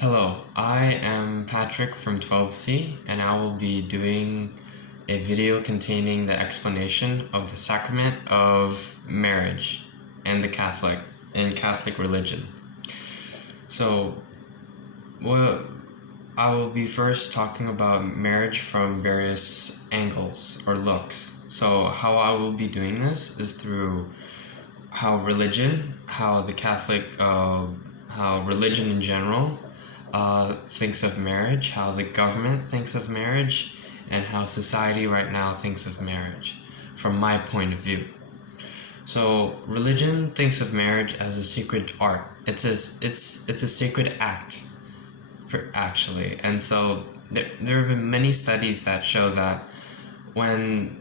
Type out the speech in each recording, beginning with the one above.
Hello, I am Patrick from 12C, and I will be doing a video containing the explanation of the sacrament of marriage and Catholic religion. So, I will be first talking about marriage from various angles or looks. So, how I will be doing this is through how religion, how religion in general thinks of marriage, how the government thinks of marriage, and how society right now thinks of marriage, from my point of view. So religion thinks of marriage as a sacred art. It's a sacred act, actually. And so there have been many studies that show that when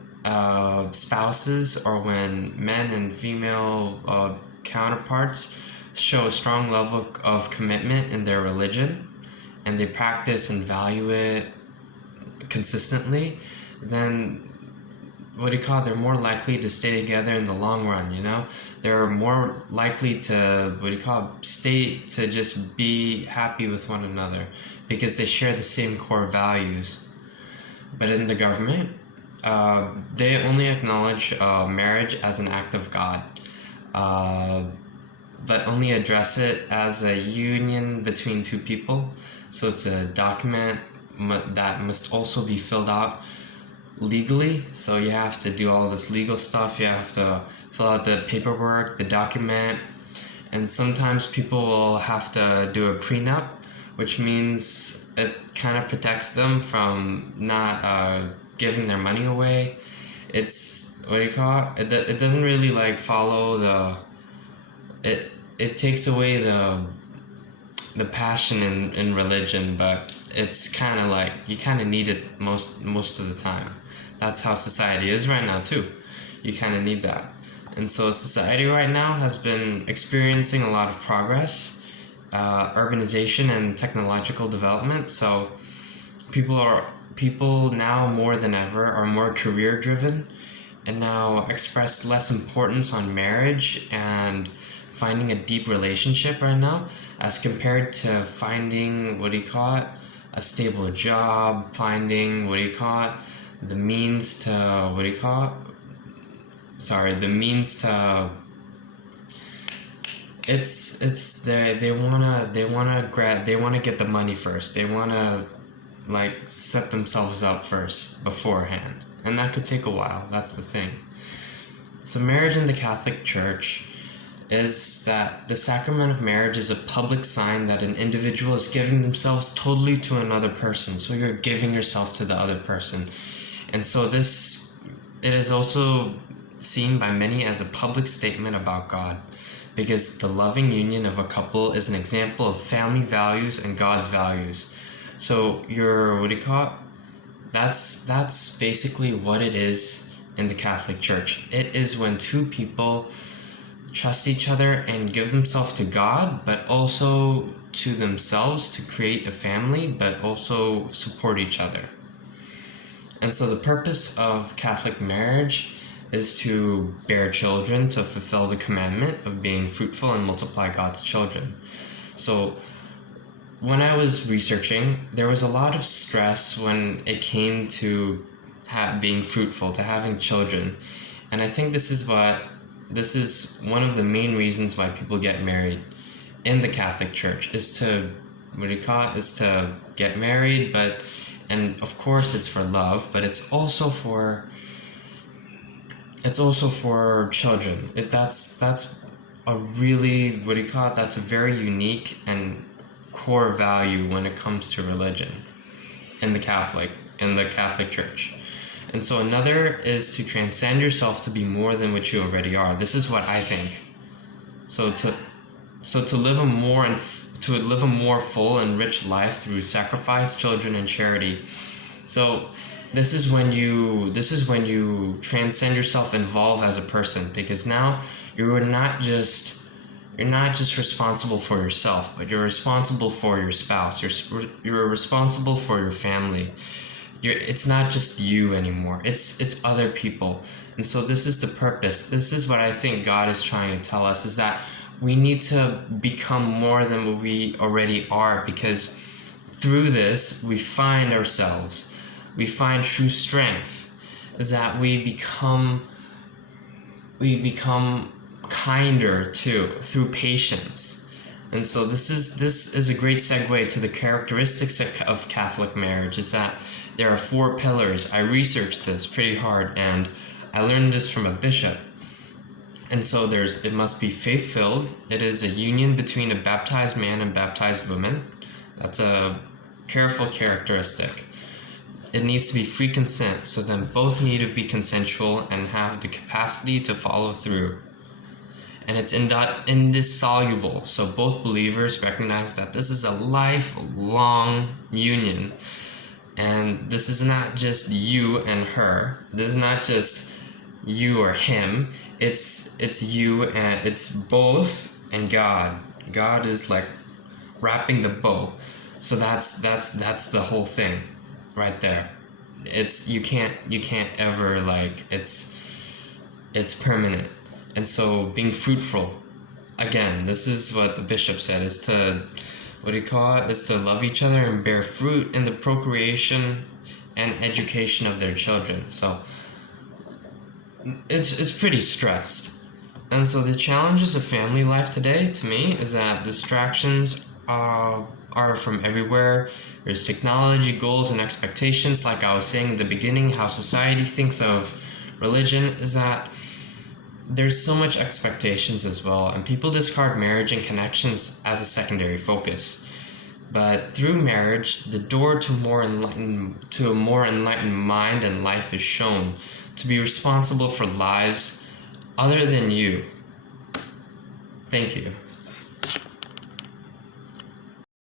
spouses or when men and female counterparts show a strong level of commitment in their religion and they practice and value it consistently, then they're more likely to stay together in the long run, They're more likely to just be happy with one another because they share the same core values. But in the government, they only acknowledge marriage as an act of God, but only address it as a union between two people. So it's a document that must also be filled out legally. So you have to do all this legal stuff. You have to fill out the paperwork, the document, and sometimes people will have to do a prenup, which means it kind of protects them from not giving their money away. It's it doesn't really follow it takes away the passion in religion, but it's kind of you kind of need it most of the time. That's how society is right now too. You kind of need that. And so society right now has been experiencing a lot of progress, urbanization and technological development. So people now more than ever are more career driven and now express less importance on marriage and finding a deep relationship right now as compared to finding a stable job, finding the means to they wanna get the money first. They wanna set themselves up first beforehand, and that could take a while. That's the thing. So marriage in the Catholic Church is that the sacrament of marriage is a public sign that an individual is giving themselves totally to another person. So you're giving yourself to the other person. And so it is also seen by many as a public statement about God, because the loving union of a couple is an example of family values and God's values. So that's basically what it is in the Catholic Church. It is when two people trust each other and give themselves to God, but also to themselves to create a family, but also support each other. And so the purpose of Catholic marriage is to bear children, to fulfill the commandment of being fruitful and multiply God's children. So when I was researching, there was a lot of stress when it came to being fruitful, to having children. And I think this is one of the main reasons why people get married in the Catholic Church, is to get married, and of course it's for love, but it's also for children. That's a really that's a very unique and core value when it comes to religion in the Catholic Church. And so another is to transcend yourself to be more than what you already are. This is what I think. So to live a more full and rich life through sacrifice, children, and charity. So this is when you transcend yourself, evolve as a person, because now you're not just responsible for yourself, but you're responsible for your spouse. You're responsible for your family. It's not just you anymore. It's other people. And so this is the purpose. This is what I think God is trying to tell us, is that we need to become more than what we already are, because through this we find ourselves, we find true strength, is that we become kinder too through patience. And so this is a great segue to the characteristics of Catholic marriage, is that there are 4 pillars. I researched this pretty hard and I learned this from a bishop. And so it must be faith-filled. It is a union between a baptized man and baptized woman. That's a careful characteristic. It needs to be free consent, so then both need to be consensual and have the capacity to follow through. And it's indissoluble, so both believers recognize that this is a lifelong union. And this is not just you and her. This is not just you or him. It's you and it's both and God. God is like wrapping the bow. So that's the whole thing right there. You can't ever, like, it's permanent. And so being fruitful, again, this is what the bishop said, is to is to love each other and bear fruit in the procreation and education of their children. So it's pretty stressed. And so the challenges of family life today, to me, is that distractions are from everywhere. There's technology, goals, and expectations. Like I was saying in the beginning, how society thinks of religion is that there's so much expectations as well, and people discard marriage and connections as a secondary focus. But through marriage, the door to a more enlightened mind and life is shown, to be responsible for lives other than you. Thank you.